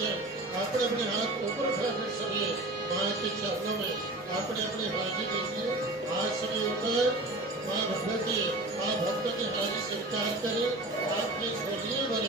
है। आपने अपने हाथ ऊपर उठाकर सभी माँ के चरणों में आपने अपनी हाजिरी दीजिए। आज सभी ऊपर माँ भगवती, माँ भक्तों की हाजिरी स्वीकार करें। आपके झोलियों भरे